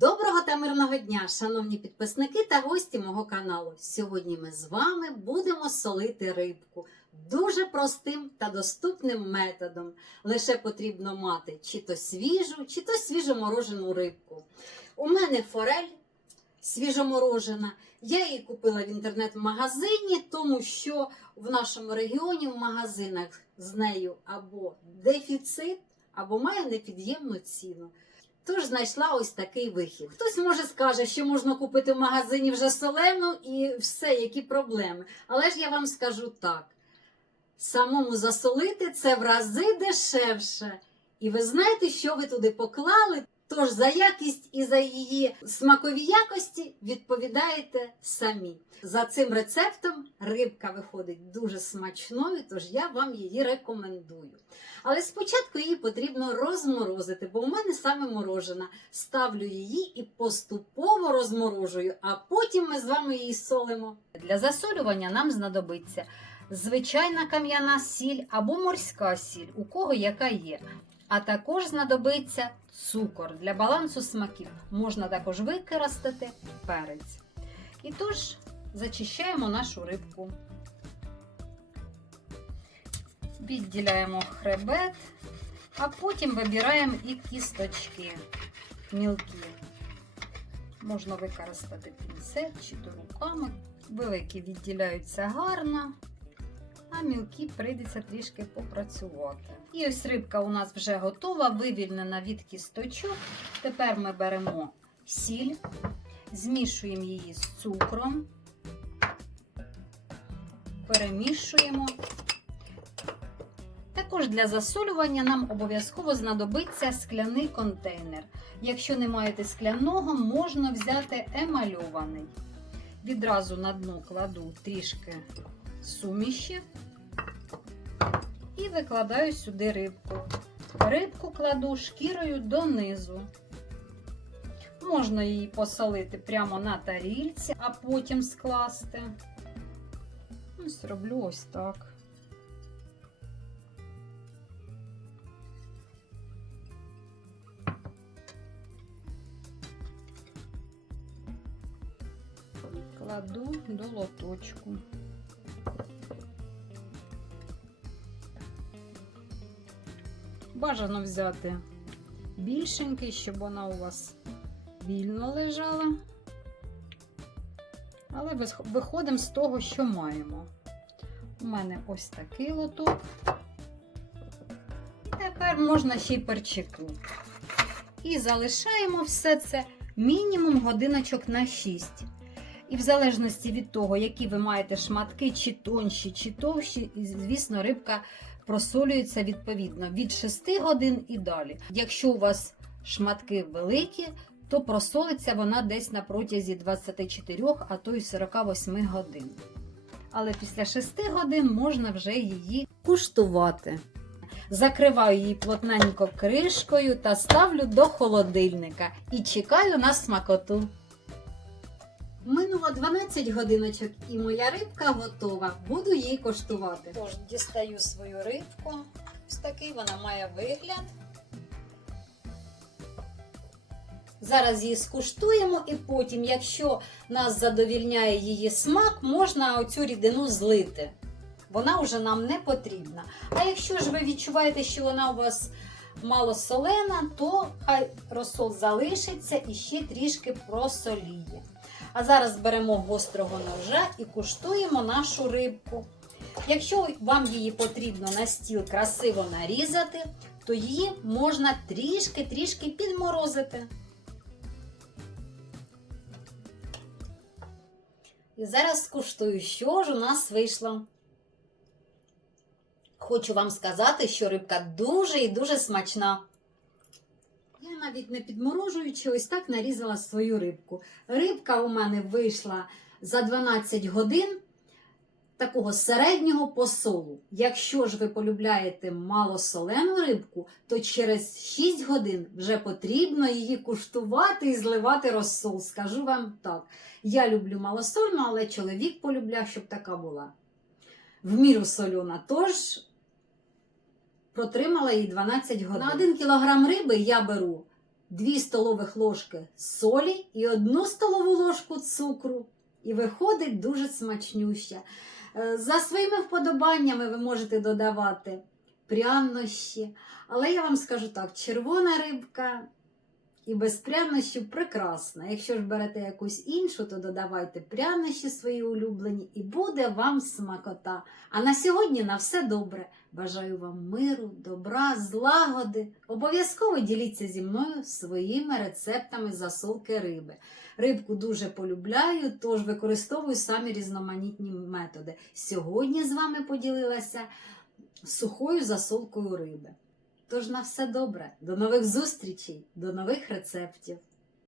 Доброго та мирного дня, шановні підписники та гості мого каналу. Сьогодні ми з вами будемо солити рибку дуже простим та доступним методом. Лише потрібно мати чи то свіжу, чи то свіжоморожену рибку. У мене форель свіжоморожена. Я її купила в інтернет-магазині, тому що в нашому регіоні в магазинах з нею або дефіцит, або має непід'ємну ціну. Тож знайшла ось такий вихід. Хтось може скаже, що можна купити в магазині вже солену і все, які проблеми. Але ж я вам скажу так: самому засолити це в рази дешевше. І ви знаєте, що ви туди поклали. Тож за якість і за її смакові якості відповідаєте самі. За цим рецептом рибка виходить дуже смачною, тож я вам її рекомендую. Але спочатку її потрібно розморозити, бо у мене саме морожена. Ставлю її і поступово розморожую, а потім ми з вами її солимо. Для засолювання нам знадобиться звичайна кам'яна сіль або морська сіль, у кого яка є. А також знадобиться цукор для балансу смаків. Можна також використати перець. І тож зачищаємо нашу рибку. Відділяємо хребет, а потім вибираємо і кісточки мілкі. Можна використати пінцет чи то руками. Великі відділяються гарно, а мілкі прийдеться трішки попрацювати. І ось рибка у нас вже готова, вивільнена від кісточок. Тепер ми беремо сіль, змішуємо її з цукром, перемішуємо. Також для засолювання нам обов'язково знадобиться скляний контейнер. Якщо не маєте скляного, можна взяти емальований. Відразу на дно кладу трішки суміші і викладаю сюди рибку. Рибку кладу шкірою донизу. Можна її посолити прямо на тарільці, а потім скласти. Ось роблю ось так. Кладу до лоточку. Бажано взяти більшенький, щоб вона у вас вільно лежала. Але виходимо з того, що маємо. У мене ось такий лоток. Тепер можна ще й перчику. І залишаємо все це мінімум годиночок на 6. І в залежності від того, які ви маєте шматки, чи тонші, чи товщі, звісно, рибка просолюється відповідно від 6 годин і далі. Якщо у вас шматки великі, то просолиться вона десь на протязі 24, а то й 48 годин. Але після 6 годин можна вже її куштувати. Закриваю її плотненько кришкою та ставлю до холодильника і чекаю на смакоту. Минуло 12 годиночок і моя рибка готова. Буду її коштувати. Тож дістаю свою рибку. Ось такий вона має вигляд. Зараз її скуштуємо, і потім, якщо нас задовільняє її смак, можна оцю рідину злити. Вона вже нам не потрібна. А якщо ж ви відчуваєте, що вона у вас мало солена, то хай розсол залишиться і ще трішки просоліє. А зараз беремо гострого ножа і куштуємо нашу рибку. Якщо вам її потрібно на стіл красиво нарізати, то її можна трішки-трішки підморозити. І зараз скуштую, що ж у нас вийшло. Хочу вам сказати, що рибка дуже і дуже смачна. Навіть не підморожуючи, ось так нарізала свою рибку. Рибка у мене вийшла за 12 годин такого середнього посолу. Якщо ж ви полюбляєте малосолену рибку, то через 6 годин вже потрібно її куштувати і зливати розсол. Скажу вам так. Я люблю малосольну, але чоловік полюбляв, щоб така була. В міру сольона. Тож протримала її 12 годин. На 1 кілограм риби я беру 2 столових ложки солі і 1 столову ложку цукру. І виходить дуже смачнюща. Е, За своїми вподобаннями ви можете додавати прянощі. Але я вам скажу так: червона рибка і без прянощів прекрасна. Якщо ж берете якусь іншу, то додавайте прянощі свої улюблені, і буде вам смакота. А на сьогодні на все добре. Бажаю вам миру, добра, злагоди. Обов'язково діліться зі мною своїми рецептами засолки риби. Рибку дуже полюбляю, тож використовую самі різноманітні методи. Сьогодні з вами поділилася сухою засолкою риби. Тож на все добре, до нових зустрічей, до нових рецептів.